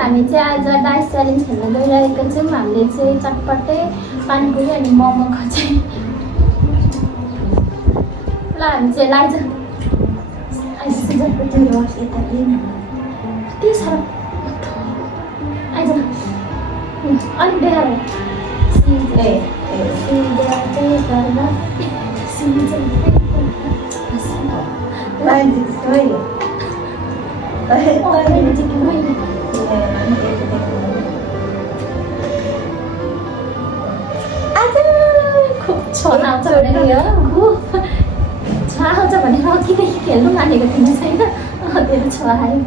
हामी चाहिँ आज डाइस च्यालेन्ज खेल्न गइरहेको छौँ। हामीले चाहिँ चटपटे पानीपुरी अनि मोमो खान्छ। ल हामी चाहिँ लाइज चटपटे रस यता लिन के छ आइज अलिक देखा खूब छोरा आउँछ भनेर किन खेल्नु मानेको थिइनँ छैन तेरो छोरा आयो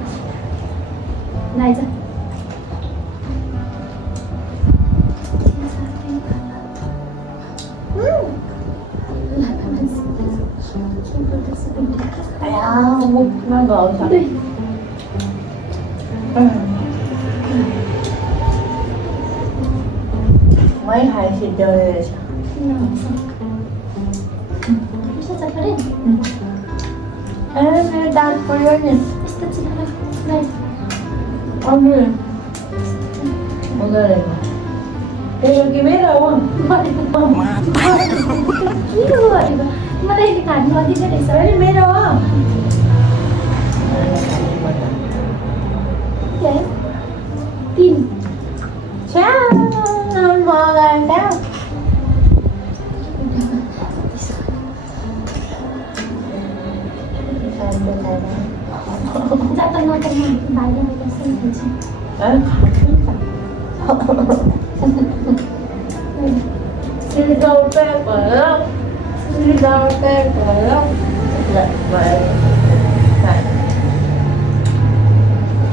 lies Nó gọi sao? Mấy thầy thì chơi rồi sao? Bisa cakap Dan koyonya. Bisa cakap Nice. Ambil. Enggak deh. Gimana Wang? Gila. Mana ini kan lagi kan Isa? Ini beda Wang. Ya. Tin. Ciao. Mau ganteng. Jangan makan banyak macam Sigaw pepper. Sigaw pepper.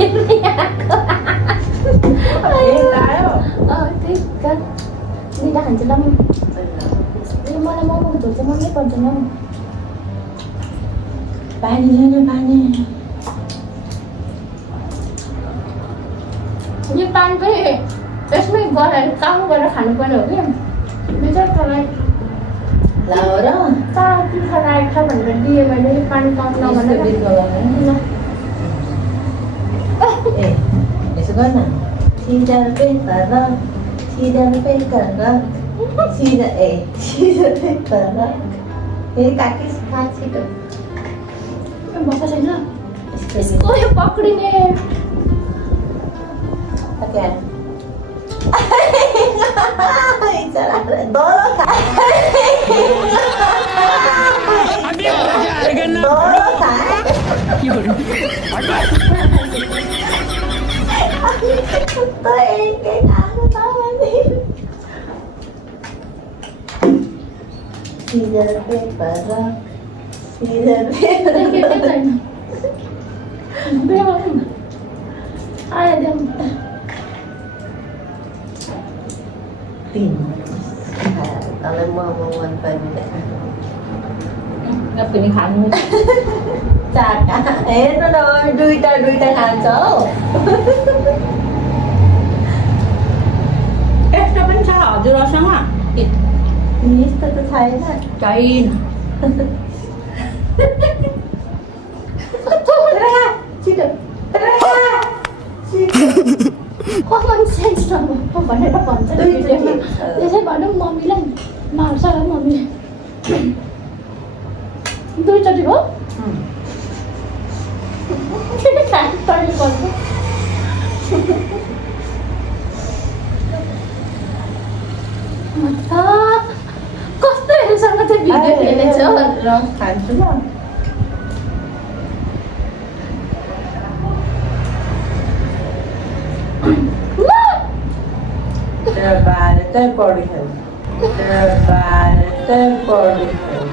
Ini aku. Tayo. Cái đi ra hành lang. Đi mua là mua một chỗ cho nó biết còn cho nó. Pani. यो पानी पनि यसमै गएर काम गरेर खानुपर्ने हो कि बिचरालाई Laura. तिखा लागेको छ भनेर दिएँ मैले यो पानी कम नगरेर Eso gana. Sidar pepper. Sidar pepper. Ini kaki sekali tu. भएको छैन यसको यो पक्रिने Oke. Dolo kan? Dolo kan? Tuh kayak aku tahu nih. Sidar pepper. Tin. Kalau mau wanpan gặp cái khán nữa chả cả nó rồi đuôi ta hàng chỗ Extra bánh sao chưa lo sáng à? ní tôi thấy là Chạy chị được Khoan con sen rồi không phải là còn rất Tôi là chị để thấy bảo nó mồm đi lên màu sao nó mồm đi lên tôi cho chị bố cái khả tôi còn 맞다. 코스프레 상한테 비디오 내냈죠. rồi phải đúng không Trời body health. Body health.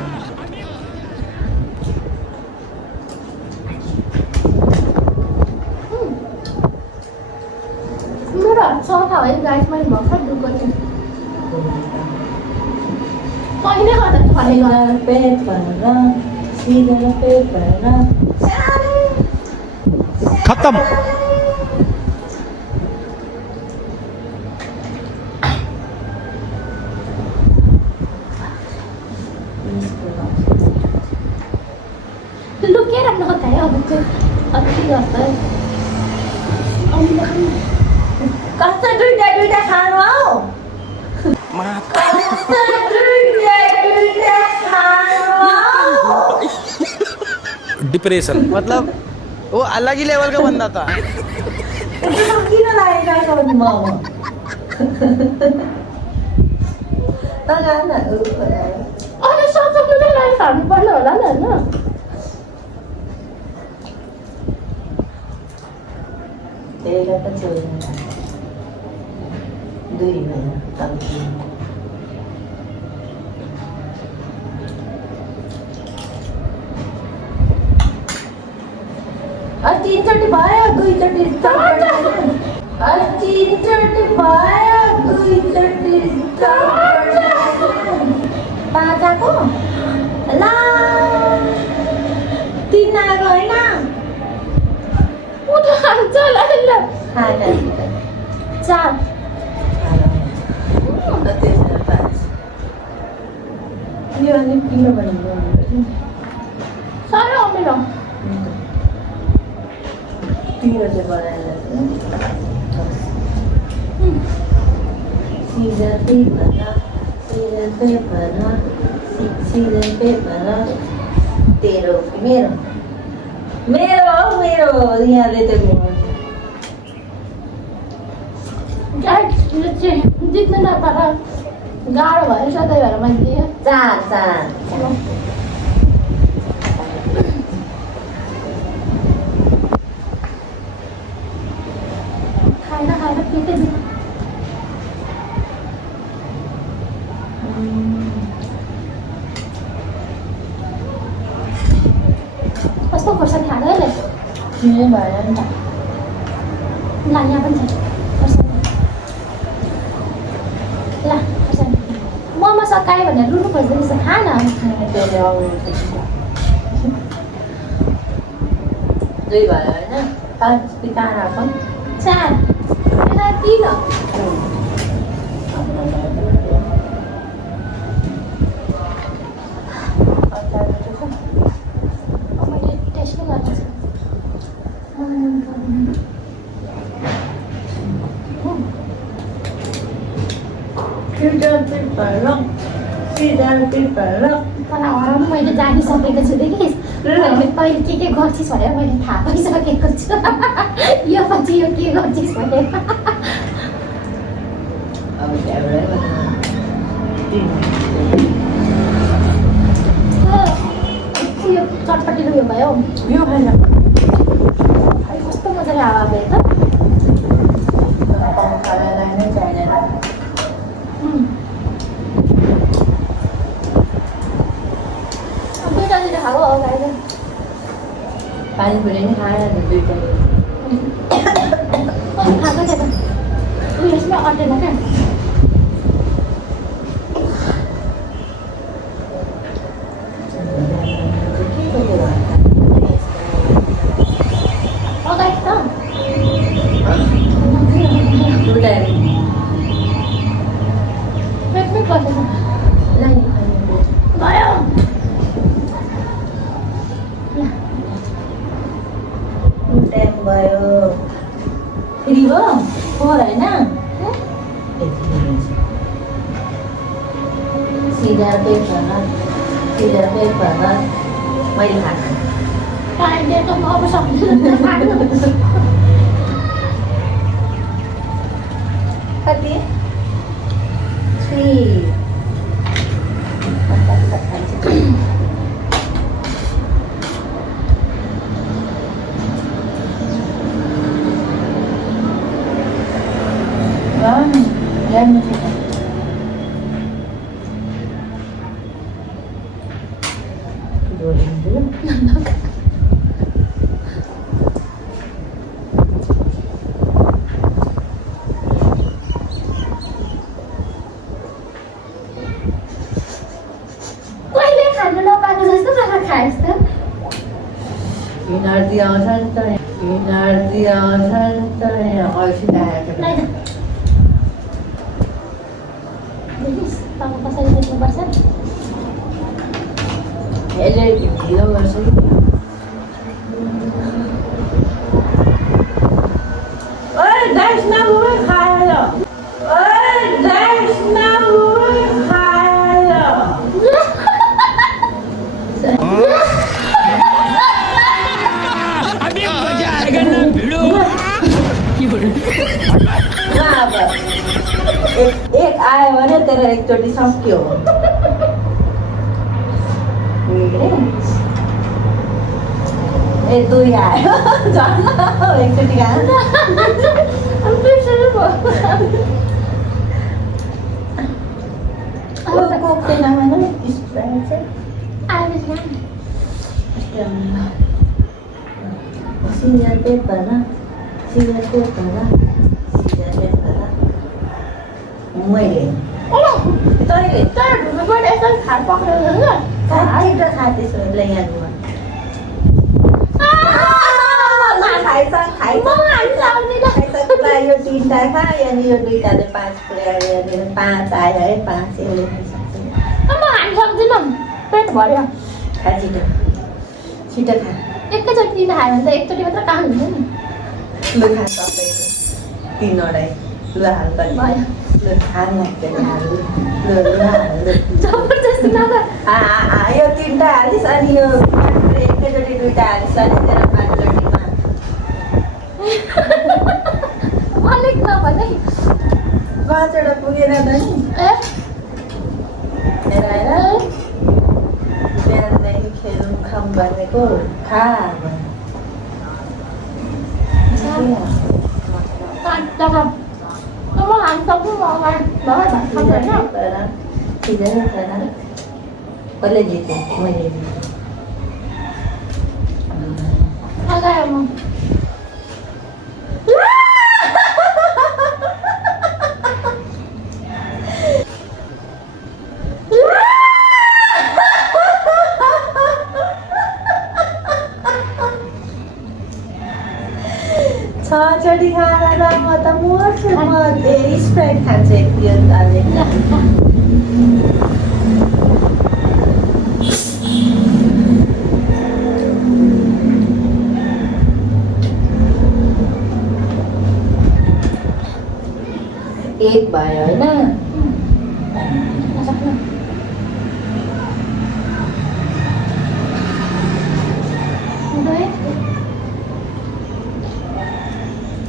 Murah, so tahu ya guys, main bakat juga nih. Oh ini ada tuh ada Sidar pepper. खत्म Lu kira nak kayak apa tuh? Apa sih apa? कस्तो दुईटा दुईटा खानु हौ कस्तो दुईटा दुईटा खानु हौ डिप्रेशन मतलब वो अलग ही लेवल का बंदा था। त्यसमा किन लागेको मोमो अनि सबैले लाइफ खानु पर्ने होला नि होइन त्यही त छोड्नु दुई महिना तिनचोटि भयो दुईचोटि तिनचोटि भयो दुईचोटि बाजाको ला तिन आएको होइन उठा खान्छ ल खाना चार यो अलिक पिरो भनेको साह्रो अमिलो पिरो चाहिँ बनाएर सिजन पेपर तेरो मेरो मेरो हो मेरो यहाँले त जित्नु नपाएर गाह्रो भयो सधैँ भएर मैले दिएँ चार खाएर पिटै दिनु कस्तो खोर्सानी खाँदै ले किनै भएन नि त ल यहाँ पनि छ खोर्सानी ल खोर्सानी मोमो सकायो भनेर रुनु खोज्दै रहेछ खा न त्यसले आउनु दुई भयो होइन पाँच कि चार आएको चार यता तिन मैले टेस्ट नै गरेको तर मैले जानिसकेको छु देखिस् तैँले के गर्छिस् भनेर मैले थाहा पाइसकेको छु यो पछि यो के गर्छिस् भनेर अब त्यहाँबाट यो चटपटी उयो भयो यो खाना कस्तो मजाले हावा भयो त खानालाई नै चाहिँदैन दुईवटा दुईवटा खाऊ अगाडि पानीपुरी नै खाएर दुईवटा खाएको थियो त उयसमा अटेन क्या अगाडि त दुईवटा पेटमै बसेछ नै भयो टाइम भयो फेरि हो फोर होइन सिधा पेपर मैले खाएको टाइम दिएको म अब सक्दिनँ खानु कति थ्री ल्याउनु थियो कहिले खानु नपाएको जस्तो खाना खाएस् त इनर्जी आउँछ नि त इनर्जी आउँछ नि त अल्छी लागेको लैजा देखिस् तपाईँ कसरी देख्नुपर्छ यसले ढिलो गर्छ कि वैष्णव खायला वैष्णव खायला अभी मजा आएगा ना भिड़ो एक आयो भने तेरो एकचोटि सक्यो ए दुई आयो झन् एकचोटि आयो कोक्दैन भने स्प्राइट चाहिँ सिनियर पेपर मैले तैँले छिटो खा त्यसो भने यहाँ यो तिनवटा खा यहाँनिर यो दुईवटाले 5 पुऱ्यायो यहाँनिर 5 आयो है 5 यसले खाइसक्छ पेट भर्यो खा छिटो छिटो खा एकैचोटि खायो भने त एकचोटि मात्र काम हुन्छ नि लु खा सबै 3वटै लु हाल पनि भयो लु हाल लाग्दैन हाल लु जबरजस्ती नगर यो 3वटा हालिस् अनि यो एकैचोटि 2वटा हालिस् अनि तेरो 5चोटिमा अलिक नभने 5वटा पुगेन त नि ए हेर बिहानदेखि खेल्नु खाऊँ भनेको खा कसले जित्यो मैले छचोटि खाएर म त मर्छु म स्प्राइट खान्छु एक पिरियड एक भयो होइन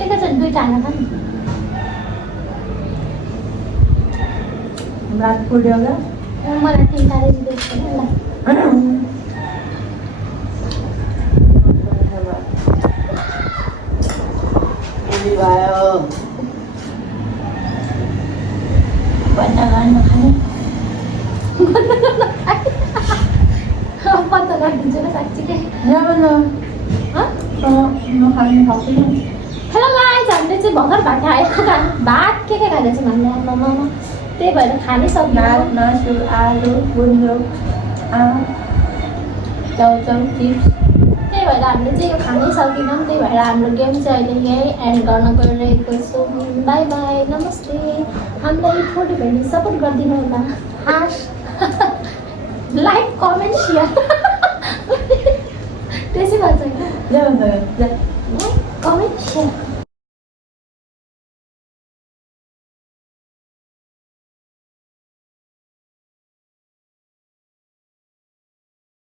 एकैचोटि 2 खाना खानु रात पुऱ्यो ल मलाई 3 खाले जित्दैछ भयो बन्द गर्न खाने बन्द गरिदिन्छु ल साँच्चीकै म खानु सक्दिनँ हेलो गाइज हामीले चाहिँ भर्खर भात खाएको भात के खाँदैछ भन्ने आमामा त्यही भएर खानै सक्दैन भात मासु आलु गुन्द्रुक चाउचाउ चिप्स त्यही भएर हामीले चाहिँ यो खानै सकेनौँ त्यही भएर हाम्रो गेम चाहिँ अहिले यहीँ एन्ड गर्न गइरहेको छौँ बाई बाई नमस्ते हामीलाई फोटो भेट्ने सपोर्ट गरिदिनु होला हास लाइक कमेन्ट सेयर त्यसै भन्छ ल